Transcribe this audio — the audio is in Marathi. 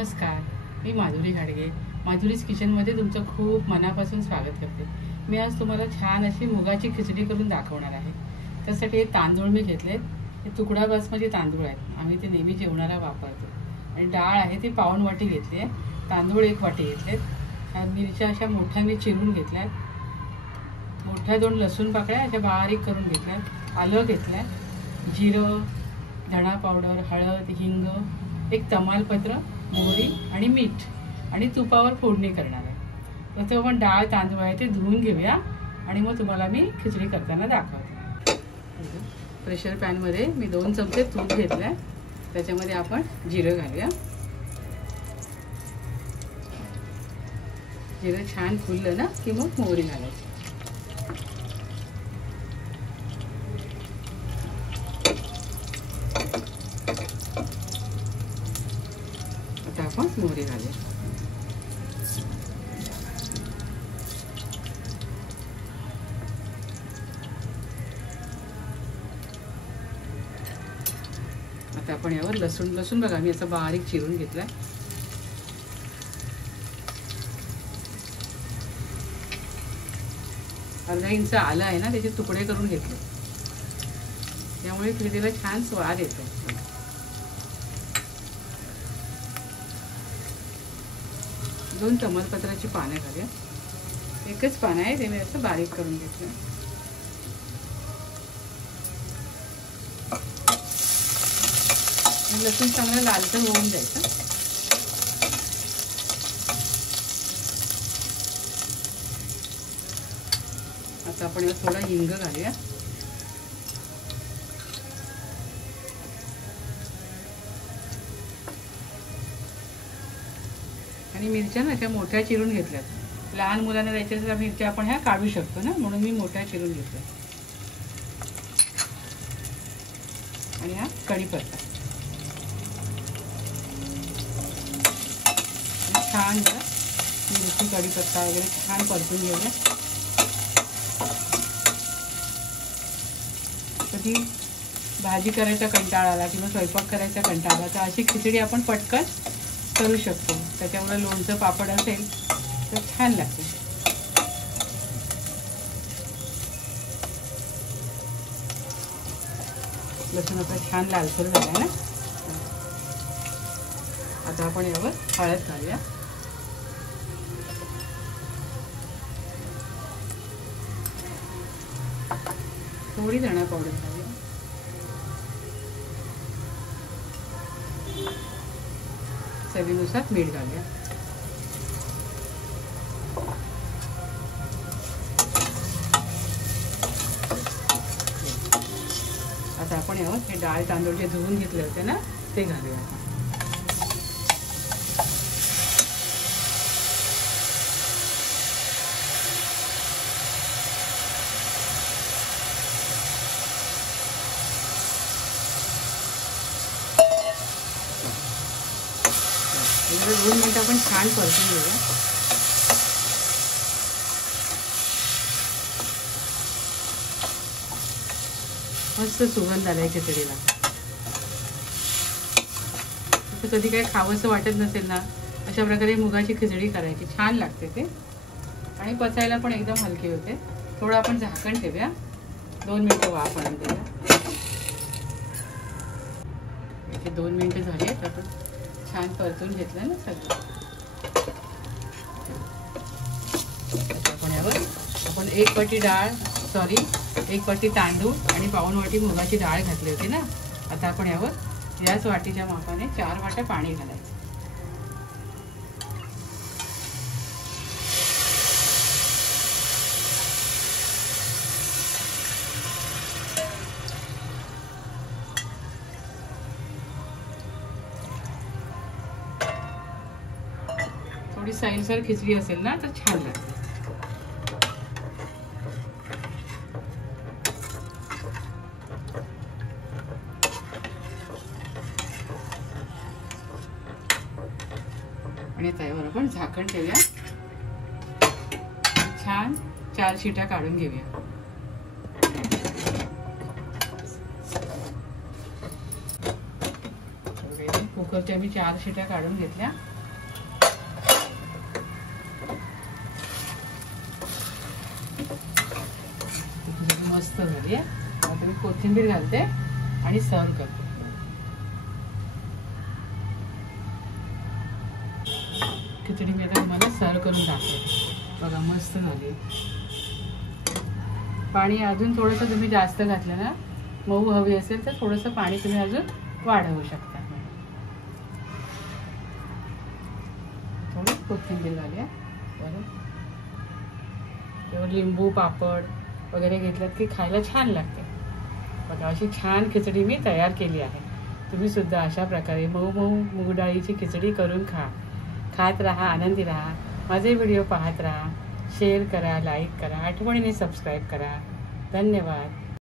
नमस्कार, मी माधुरी घाडगे. माधुरीज किचनमध्ये तुमचं खूप मनापासून स्वागत करते. मी आज तुम्हाला छान अशी मुगाची खिचडी करून दाखवणार आहे. त्यासाठी हे तांदूळ मी घेतलेत. हे तुकडा बासमती तांदूळ आहेत. आम्ही ते नेहमी जेवणाला वापरतो. आणि डाळ आहे ती पाऊण वाटी घेतली आहे. तांदूळ 1 वाटी घेतलेत. मिरच्या अशा मोठ्या मी चिरून घेतल्यात. मोठ्या 2 लसूण पाकळ्या अशा बारीक करून घेतल्यात. आलं घेतलं, जिरं, धणा पावडर, हळद, हिंग, 1 तमालपत्र, मोहरी आणि मीठ आणि तुपावर फोडणी करणार आहे. तर ते आपण डाळ तांदूळ आहे ते धुवून घेऊया आणि मग तुम्हाला मी खिचडी करताना दाखवते. प्रेशर पॅनमध्ये मी 2 चमचे तूप घेतलं आहे. त्याच्यामध्ये आपण जिरं घालूया. जिरं छान फुललं ना की मग मोहरी घालायची. आता आपण मोहरी घालूया. आता आपण यावर लसूण बघा मी असं बारीक चिरून घेतलाय. अर्धा इंच आलं आहे ना, त्याचे तुकडे करून घेतले. त्यामुळे खिचडीला छान स्वाद येतो. 2 तमालपत्राची पानं घालूया. 1च पान आहे ते मी असं बारीक करून घेतलं. लसूण चांगला लालसर होऊन जायचं. आता आपण यात थोडा हिंग घालूया. आणि मिरच्या ना त्या मोठ्या चिरून घेतल्यात. लहान मुलांना द्यायच्या असल्या मिरच्या आपण ह्या काढू शकतो ना, म्हणून मी मोठ्या चिरून घेतल्या. आणि हा कढीपत्ता छान मिरची कढीपत्ता वगैरे छान परतून घेऊया. कधी भाजी करायचा कंटाळा आला किंवा स्वयंपाक करायचा कंटाळा आला तर अशी खिचडी आपण पटकन करू शकतो. त्याच्यामुळे लोणचं पापड असेल तर छान लागते. लसूण आता छान लालसर झाला ना. आता आपण यावर हळद घालूया. थोडी धणा पावडर घालूया. चवीनुसार मीठ घालूया. आता आपण यावर हे डाळ तांदूळ जे धुवून घेतले होते ना ते घालूया. एवढं 2 मिनिटं आपण छान परतून घेऊया. मस्त सुगंध आलाय खिचडीला. कधी काही खावंसं वाटत नसेल ना, अशा प्रकारे मुगाची खिचडी करायची. छान लागते ते आणि पचायला पण एकदम हलकी होते. थोडं आपण झाकण ठेवूया. 2 मिनिटं वाफ आणून देऊया. इथे 2 मिनिटं झाली आहेत. आपण छान परतून घेतलं ना सगळं. आपण यावर 1 वाटी एक वाटी तांदूळ आणि पाऊण वाटी मुगाची डाळ घातली होती ना. आता आपण यावर याच वाटीच्या मापाने 4 वाट्या पाणी घालायचं. थोडी सैलसर खिचडी असेल ना तर छान लागते. आणि त्यावर आपण झाकण ठेवूया. छान 4 शिट्या काढून घेऊया. कुकरच्या मी 4 शिट्या काढून घेतल्या. मस्त झाली आहे. आता मी कोथिंबीर घालते आणि सर्व करते. खिचडी मी आता तुम्हाला सर्व करून दाखवते. बघा मस्त झाली. पाणी अजून थोडंसं तुम्ही जास्त घातलं ना, मऊ हवी असेल तर थोडंसं पाणी तुम्ही अजून वाढवू शकता. थोडी कोथिंबीर घालूया. बरं, त्यावर लिंबू पापड वगैरे घेतल्यात की खायला छान लागते. बघा अशी छान खिचडी मी तयार केली आहे. तुम्ही सुद्धा अशा प्रकारे मऊ मऊ मूग डाळीची खिचडी करून खात राहा, आनंदी राहा. माझे व्हिडिओ पाहत राहा, शेअर करा, लाईक करा, आठवणीने सबस्क्राईब करा. धन्यवाद.